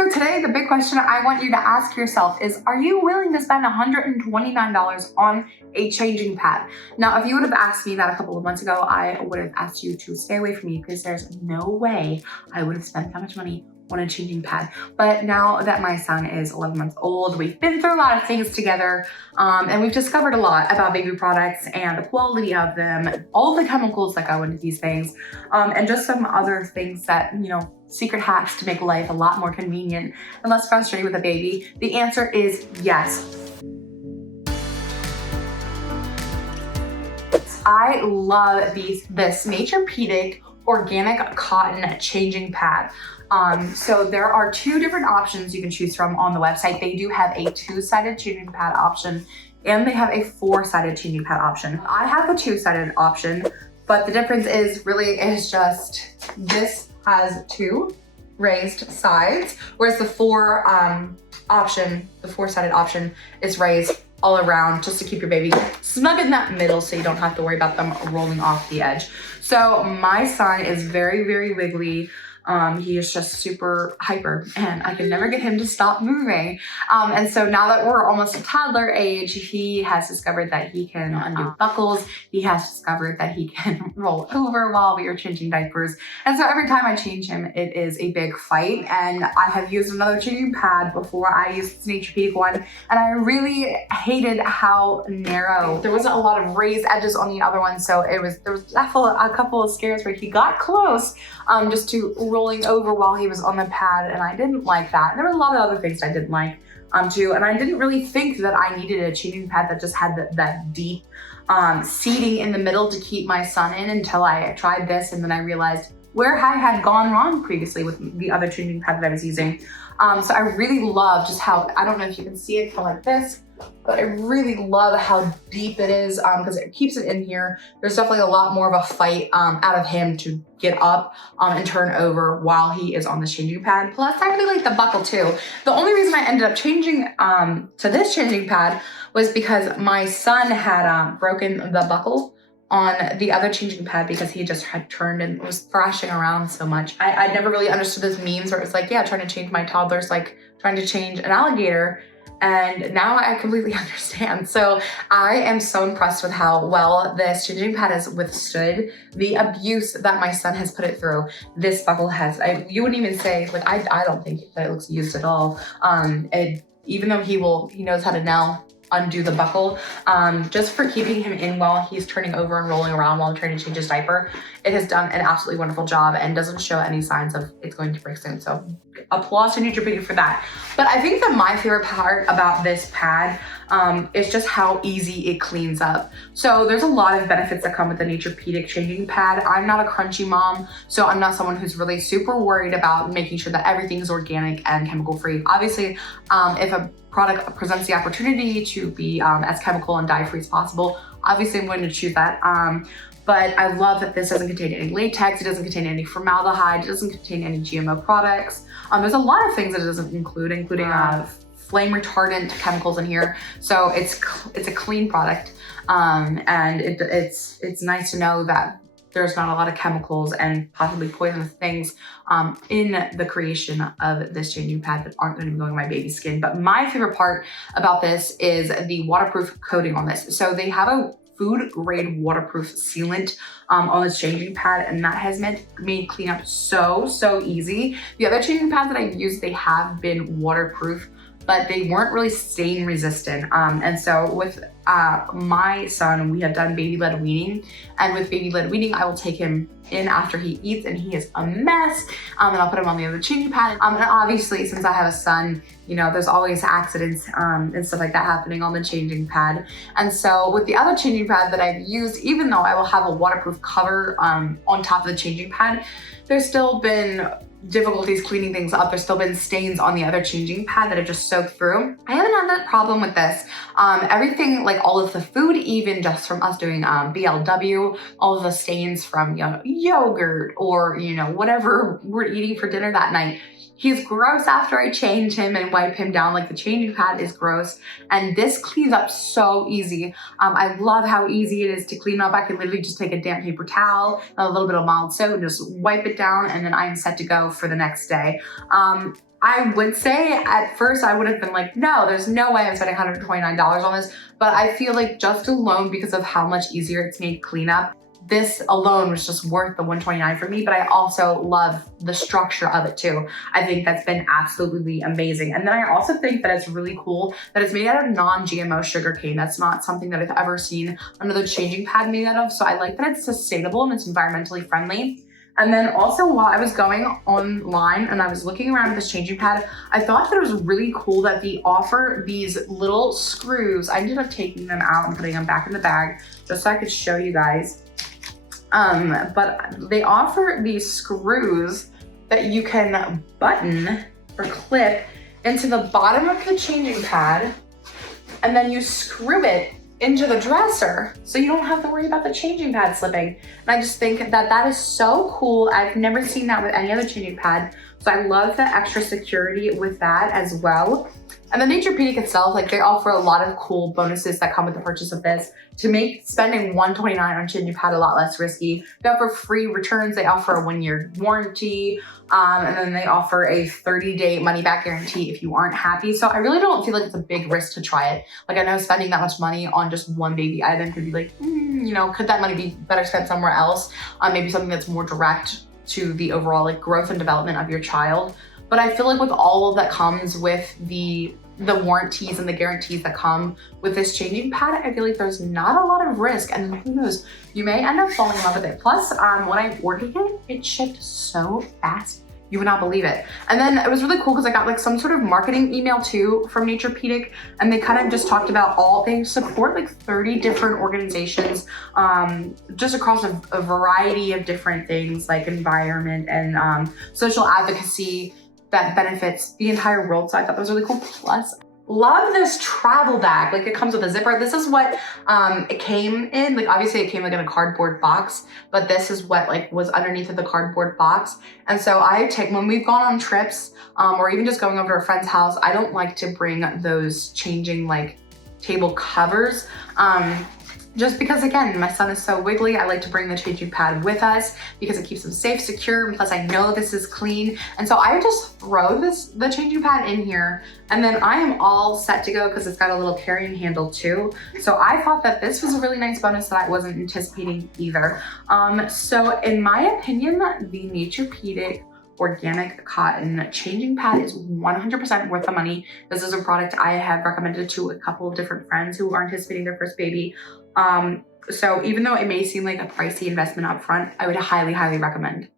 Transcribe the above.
so today the big question I want you to ask yourself is, are you willing to spend $129 on a changing pad? Now, if you would have asked me that a couple of months ago, I would have asked you to stay away from me because there's no way I would have spent that much money on a changing pad. But now that my son is 11 months old, we've been through a lot of things together, and we've discovered a lot about baby products and the quality of them, all the chemicals that go into these things, and just some other things that, you know, secret hacks to make life a lot more convenient and less frustrating with a baby. The answer is yes. I love this Naturepedic organic cotton changing pad. So there are two different options you can choose from on the website. They do have a two-sided changing pad option and they have a four-sided changing pad option. I have the two-sided option, but the difference is just this has two raised sides, whereas the four-sided option is raised all around just to keep your baby snug in that middle so you don't have to worry about them rolling off the edge. So my son is very, very wiggly. He is just super hyper and I can never get him to stop moving. And so now that we're almost a toddler age, he has discovered that he can undo buckles. He has discovered that he can roll over while we are changing diapers. And so every time I change him, it is a big fight. And I have used another changing pad before. I used this Naturepedic one and I really hated how narrow. There wasn't a lot of raised edges on the other one. So there was definitely a couple of scares where he got close just to rolling over while he was on the pad, and I didn't like that. And there were a lot of other things I didn't like too, and I didn't really think that I needed a changing pad that just had that deep seating in the middle to keep my son in until I tried this, and then I realized where I had gone wrong previously with the other changing pad that I was using. So I really love just how, I don't know if you can see it from like this, but I really love how deep it is because it keeps it in here. There's definitely a lot more of a fight out of him to get up and turn over while he is on the changing pad. Plus, I really like the buckle too. The only reason I ended up changing to this changing pad was because my son had broken the buckle on the other changing pad because he just had turned and was thrashing around so much. I never really understood those memes where it was like, yeah, trying to change my toddler's like trying to change an alligator. And now I completely understand. So I am so impressed with how well this changing pad has withstood the abuse that my son has put it through. This buckle has, you wouldn't even say, like, I don't think that it looks used at all. Even though he knows how to now undo the buckle, just for keeping him in while he's turning over and rolling around while I'm trying to change his diaper. It has done an absolutely wonderful job and doesn't show any signs of it's going to break soon. So applause to Naturepedic for that. But I think that my favorite part about this pad is just how easy it cleans up. So there's a lot of benefits that come with the Naturepedic changing pad. I'm not a crunchy mom, so I'm not someone who's really super worried about making sure that everything is organic and chemical free. Obviously, if a product presents the opportunity to be as chemical and dye free as possible, obviously I'm going to choose that. But I love that this doesn't contain any latex, it doesn't contain any formaldehyde, it doesn't contain any GMO products. There's a lot of things that it doesn't include, including flame retardant chemicals in here. So it's a clean product, and it's nice to know that there's not a lot of chemicals and possibly poisonous things in the creation of this changing pad that aren't going to be going on my baby's skin. But my favorite part about this is the waterproof coating on this. So they have a food grade waterproof sealant on this changing pad, and that has made cleanup so easy. The other changing pads that I've used, they have been waterproof, but they weren't really stain resistant. And so with my son, we have done baby-led weaning, and with baby-led weaning, I will take him in after he eats and he is a mess, and I'll put him on the other changing pad. And obviously, since I have a son, you know, there's always accidents and stuff like that happening on the changing pad. And so with the other changing pad that I've used, even though I will have a waterproof cover on top of the changing pad, there's still been difficulties cleaning things up. There's still been stains on the other changing pad that have just soaked through. I haven't had that problem with this. Everything, like all of the food, even just from us doing BLW, all of the stains from, you know, yogurt or, you know, whatever we're eating for dinner that night. He's gross after I change him and wipe him down. Like, the changing pad is gross, and this cleans up so easy. I love how easy it is to clean up. I can literally just take a damp paper towel, a little bit of mild soap, and just wipe it down, and then I'm set to go for the next day. I would say at first I would have been like, no, there's no way I'm spending $129 on this. But I feel like just alone because of how much easier it's made cleanup, this alone was just worth the $129 for me. But I also love the structure of it too. I think that's been absolutely amazing. And then I also think that it's really cool that it's made out of non-GMO sugarcane. That's not something that I've ever seen another changing pad made out of. So I like that it's sustainable and it's environmentally friendly. And then also while I was going online and I was looking around at this changing pad, I thought that it was really cool that they offer these little screws. I ended up taking them out and putting them back in the bag just so I could show you guys. But they offer these screws that you can button or clip into the bottom of the changing pad, and then you screw it into the dresser so you don't have to worry about the changing pad slipping. And I just think that that is so cool. I've never seen that with any other changing pad. So I love the extra security with that as well. And the Naturepedic itself, like they offer a lot of cool bonuses that come with the purchase of this to make spending $129 on changing pad a lot less risky. They offer free returns. They offer a 1-year warranty. And then they offer a 30-day money-back guarantee if you aren't happy. So I really don't feel like it's a big risk to try it. Like I know spending that much money on just one baby item could be like, you know, could that money be better spent somewhere else? Maybe something that's more direct to the overall like growth and development of your child. But I feel like with all of that comes with the warranties and the guarantees that come with this changing pad, I feel like there's not a lot of risk, and who knows, you may end up falling in love with it. Plus, when I ordered it, it shipped so fast. You would not believe it. And then it was really cool because I got like some sort of marketing email too from Naturepedic, and they kind of just talked about they support like 30 different organizations just across a variety of different things like environment and social advocacy that benefits the entire world. So I thought that was really cool. Plus, love this travel bag. Like it comes with a zipper. This is what it came in. Like obviously it came like in a cardboard box, but this is what like was underneath of the cardboard box. And so I take, when we've gone on trips or even just going over to a friend's house, I don't like to bring those changing like table covers. Just because again, my son is so wiggly, I like to bring the changing pad with us because it keeps him safe, secure, and plus I know this is clean. And so I would just throw the changing pad in here, and then I am all set to go because it's got a little carrying handle too. So I thought that this was a really nice bonus that I wasn't anticipating either. So in my opinion, the Naturepedic organic cotton changing pad is 100% worth the money. This is a product I have recommended to a couple of different friends who are anticipating their first baby. So even though it may seem like a pricey investment up front, I would highly, highly recommend.